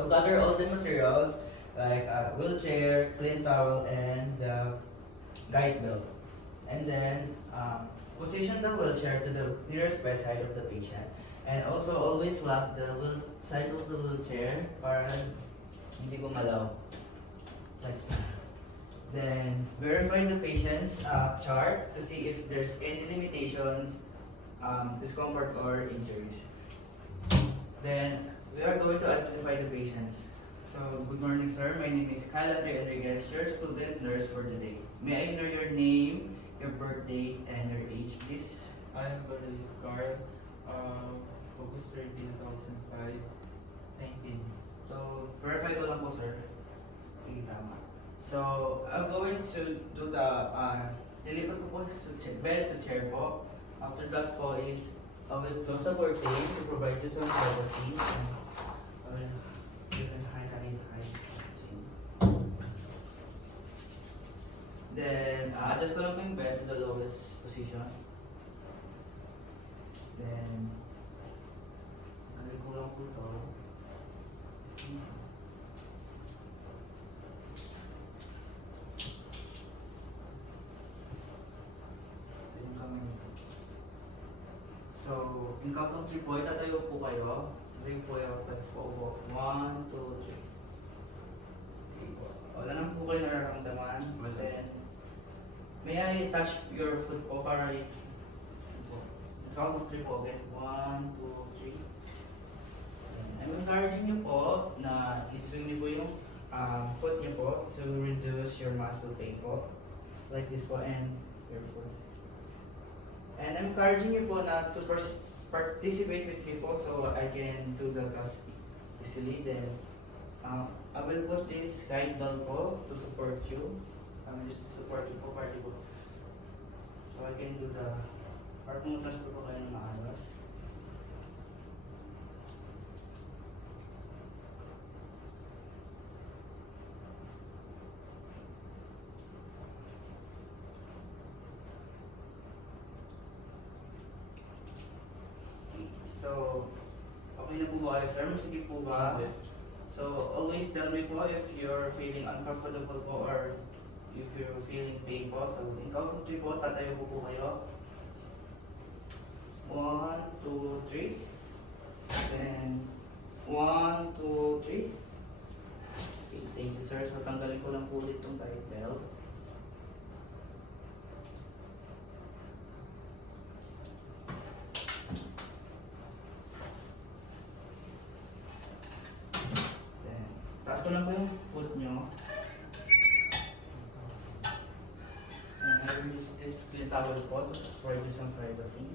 So gather all the materials like a wheelchair, clean towel, and the guide belt. And then position the wheelchair to the nearest bedside of the patient. And also always lock the side of the wheelchair para hindi gumalaw. Like that. Then verify the patient's chart to see if there's any limitations, discomfort, or injuries. Then we are going to identify the patients. So good morning, sir. My name is Kyle Andre Enriquez, your student nurse for today. May I know your name, your birthday, and your age, please? I am Valerie Carl, August 30, 2005, 19. So verify ko lang po, sir. Okay, tama. So I'm going to do the deliver ko po sa bed to chair po. After that po is I will close the curtain to provide you some privacy. I will use an high. Then adjust ko lang po yung bed to the lowest position. Then galing ko lang po ito. So, in count of 3 po, itatayo po kayo. 3 po yung po. 1, 2, 3. Okay po. Wala naman po kayo nararamdaman. Then, may I touch your foot po para in count of 3 po again. 1, 2, 3. I'm encouraging you po na iswing niyo po yung foot niyo po to reduce your muscle pain po. Like this po and your foot. And I'm encouraging you po na to participate with me po so I can do the task easily. Then, I will put this guide belt po to support you. Just to support you po, party po. So I can do the part mo transfer po kayo ng maayos. So, okay na po ba kayo, sir? Masige po ba? So, always tell me po if you're feeling uncomfortable po or if you're feeling pain po. So, in count of 3 po, tatayo po kayo. 1, 2, 3. Then, 1, 2, 3. Okay, thank you, sir. So, tanggalin ko lang po ulit itong guide belt. Taas ko lang po yung foot nyo. And I will use this clean towel po to provide you some privacy.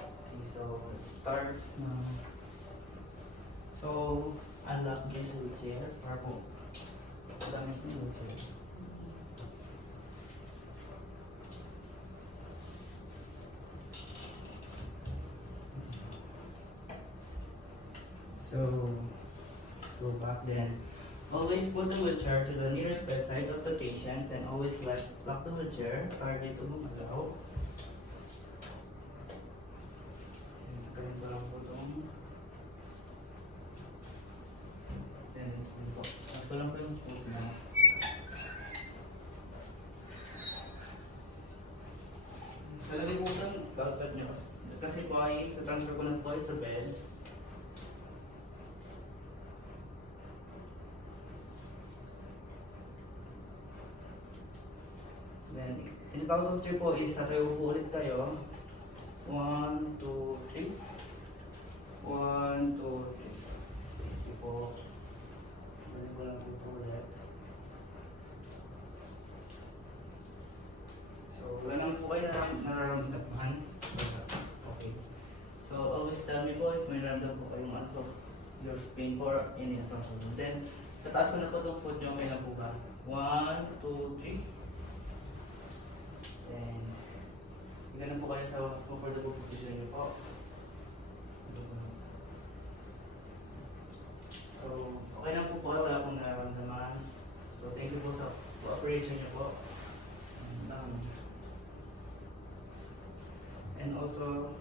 Okay, so let's start now. So, unlock this wheelchair para po gamit yung wheelchair. So, go back then. Always put the wheelchair to the nearest bedside of the patient and always lock the wheelchair para dito gumalaw. Ganito lang po itong. Then, ito lang po yung foot na. So, lagi po itong galpad nyo. Kasi po ay sa transfer ko lang po ay sa bed. Then, in count of 3 po is tatayo po ulit tayo. 1, 2, 3. 1, 2, 3. Thank you po. Balik ko lang po ulit. So, wala naman po kayo nararamdaman. Okay. So, always tell me po if may ramdam po kayong your pain for any problem. Then, tataas ko na po itong foot nyo. May lang po ba? 1, 2, 3. Then, ganun po kayo sa comfortable position niyo po. So, okay na po po. Wala pong nararamdaman. So, thank you po sa cooperation niyo po. And also,